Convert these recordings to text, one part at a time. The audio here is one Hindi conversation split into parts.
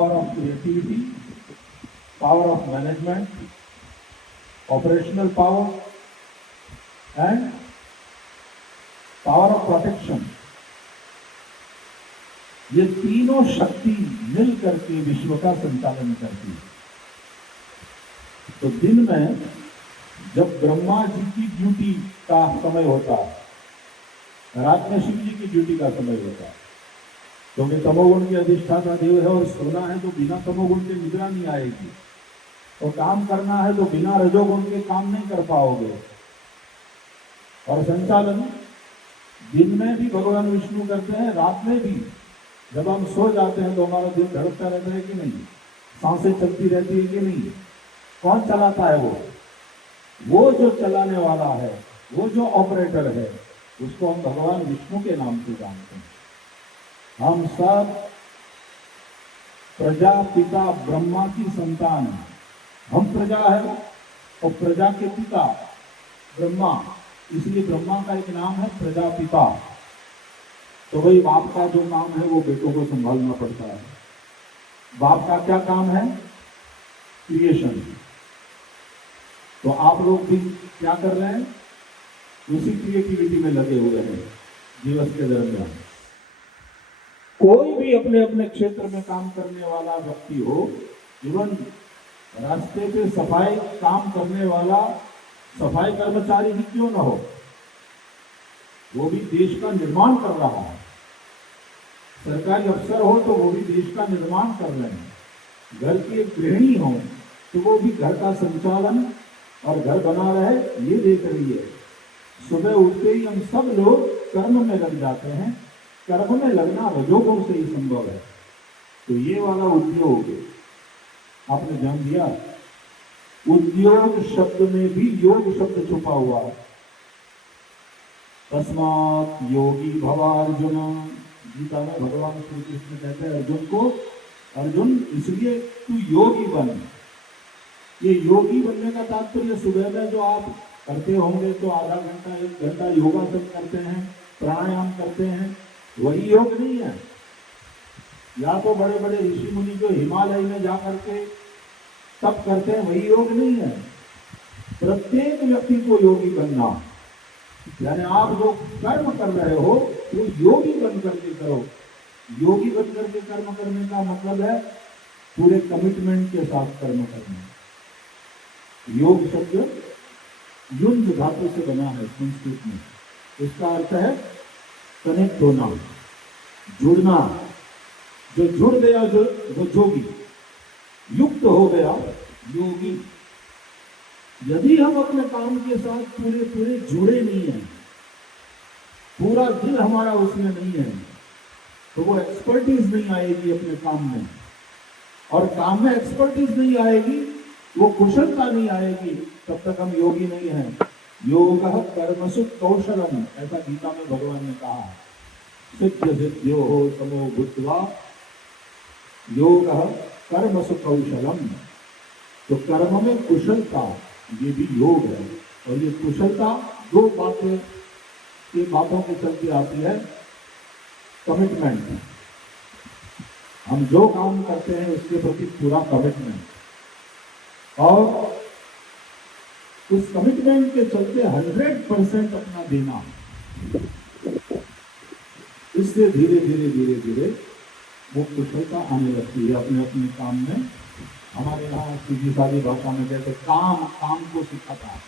power of creativity, power of management, operational power, and power of protection. ये तीनों शक्ति मिल करके विश्व का संचालन करती है। तो दिन में जब ब्रह्मा जी की ड्यूटी का समय होता है, रात में शिव जी की ड्यूटी का समय होता है, क्योंकि तमोगुण की अधिष्ठाता देव है और सोना है तो बिना तमोगुण के निद्रा नहीं आएगी, और काम करना है तो बिना रजोगुण के काम नहीं कर पाओगे। और संचालन दिन में भी भगवान विष्णु करते हैं, रात में भी। जब हम सो जाते हैं तो हमारा दिल धड़कता रहता है कि नहीं, सांसें चलती रहती है कि नहीं। कौन चलाता है? वो जो चलाने वाला है, वो जो ऑपरेटर है, उसको हम भगवान विष्णु के नाम से जानते हैं। हम सब प्रजापिता ब्रह्मा की संतान हैं। हम प्रजा है और प्रजा के पिता ब्रह्मा, इसलिए ब्रह्मा का एक नाम है प्रजापिता। तो वही बाप का जो काम है वो बेटों को संभालना पड़ता है। बाप का क्या काम है? क्रिएशन। तो आप लोग भी क्या कर रहे हैं? उसी क्रिएटिविटी में लगे हुए हैं दिवस के दरमियान। कोई भी अपने अपने क्षेत्र में काम करने वाला व्यक्ति हो, इवन रास्ते पे सफाई काम करने वाला सफाई कर्मचारी ही क्यों ना हो, वो भी देश का निर्माण कर रहा है। सरकारी अफसर हो तो वो भी देश का निर्माण कर रहे हैं। घर की एक गृहिणी हो तो वो भी घर का संचालन और घर बना रहे, ये देख रही है। सुबह उठते ही हम सब लोग कर्म में लग जाते हैं। कर्म में लगना रजोगुण से ही संभव है। तो ये वाला उद्योग आपने ध्यान दिया, उद्योग शब्द में भी योग शब्द छुपा हुआ है। तस्मात् योगी भवार्जुन, गीता में भगवान श्री कृष्ण कहते हैं अर्जुन को, अर्जुन इसलिए तू योगी बन। ये योगी बनने का तात्पर्य सुबह में जो आप करते होंगे तो आधा घंटा 1 घंटा योगासन करते हैं, प्राणायाम करते हैं, वही योग नहीं है। या तो बड़े बड़े ऋषि मुनि जो हिमालय में जा करके तप करते हैं, वही योग नहीं है। प्रत्येक व्यक्ति को योगी बनना, यानी आप जो कर्म कर रहे हो वो योगी बन करके करो। योगी बन करके कर्म करने का मतलब है पूरे कमिटमेंट के साथ कर्म करना। योग शब्द युंज धातु से बना है संस्कृत में। इसका अर्थ है कनेक्ट होना, जुड़ना। जो जुड़ गया जो जोगी, युक्त हो गया योगी। यदि हम अपने काम के साथ पूरे जुड़े नहीं हैं, पूरा दिल हमारा उसमें नहीं है, तो वो एक्सपर्टीज नहीं आएगी अपने काम में। और काम में एक्सपर्टीज नहीं आएगी, वो कुशलता नहीं आएगी, तब तक हम योगी नहीं हैं। योग कर्मसु कौशलम, ऐसा गीता में भगवान ने कहा है। सिद्ध सिद्ध्यो हो समो भूत्वा योग कर्मसु कौशलम। तो कर्म में कुशलता, ये भी योग है। और ये कुशलता दो बातों के चलते आती है। कमिटमेंट, हम जो काम करते हैं उसके प्रति पूरा कमिटमेंट, और उस कमिटमेंट के चलते 100% अपना देना। इससे धीरे धीरे वो कुशलता आने लगती है अपने अपने काम में। हमारे यहाँ सीधी सादी भाषा में कहते काम को सिखाता है।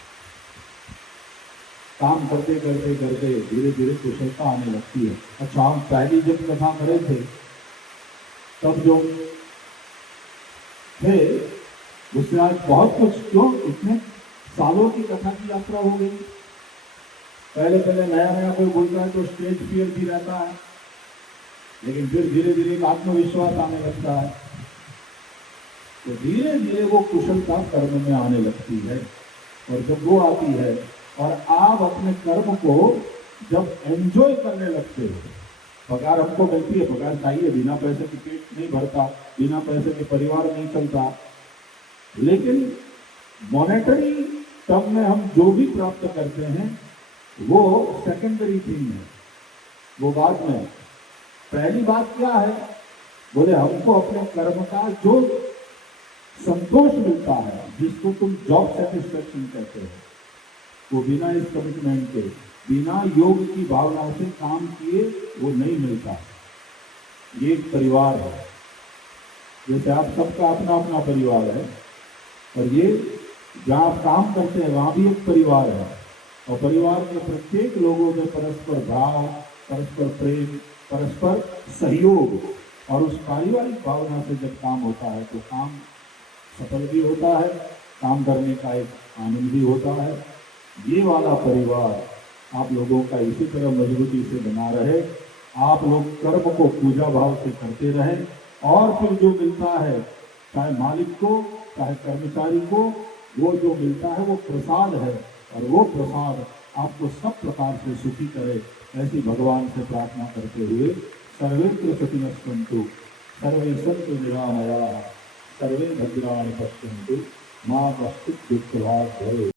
काम करते धीरे धीरे कुशलता आने लगती है। अच्छा, हम पहली जब कथा करे थे तब जो थे उससे आज बहुत कुछ, क्यों इतने सालों की कथा की यात्रा हो गई। पहले नया कोई बोलता है तो स्टेज फियर भी रहता है, लेकिन फिर धीरे धीरे आत्मविश्वास आने लगता है। तो धीरे धीरे वो कुशलता कर्म में आने लगती है। और जब वो आती है और आप अपने कर्म को जब एंजॉय करने लगते हो, पगार हमको मिलती है, पगार चाहिए, बिना पैसे के पेट नहीं भरता, बिना पैसे के परिवार नहीं चलता, लेकिन मॉनेटरी टर्म में हम जो भी प्राप्त करते हैं वो सेकेंडरी थिंग है, वो बाद में। पहली बात क्या है बोले हमको अपने कर्म का जो संतोष मिलता है, जिसको तुम जॉब सेटिस्फेक्शन कहते हो, वो बिना इस कमिटमेंट के, बिना योग की भावना से काम किए वो नहीं मिलता। ये एक परिवार है, जैसे आप सबका अपना अपना परिवार है, और ये जहाँ आप काम करते हैं वहाँ भी एक परिवार है, और परिवार के प्रत्येक लोगों में परस्पर भाव, परस्पर प्रेम, परस्पर सहयोग, और उस पारिवारिक भावना से जब काम होता है तो काम सफल भी होता है, काम करने का एक आनंद भी होता है। ये वाला परिवार आप लोगों का इसी तरह मजबूती से बना रहे, आप लोग कर्म को पूजा भाव से करते रहें, और फिर जो मिलता है, चाहे मालिक को चाहे कर्मचारी को, वो जो मिलता है वो प्रसाद है, और वो प्रसाद आपको सब प्रकार से सुखी करे, ऐसी भगवान से प्रार्थना करते हुए सर्वेत्र सुखिनः सन्तु, सर्वे सन्तु निरामयाः, सर्वे भद्राणि पश्यन्तु, मा कश्चित् दुःखभाग् भवेत्।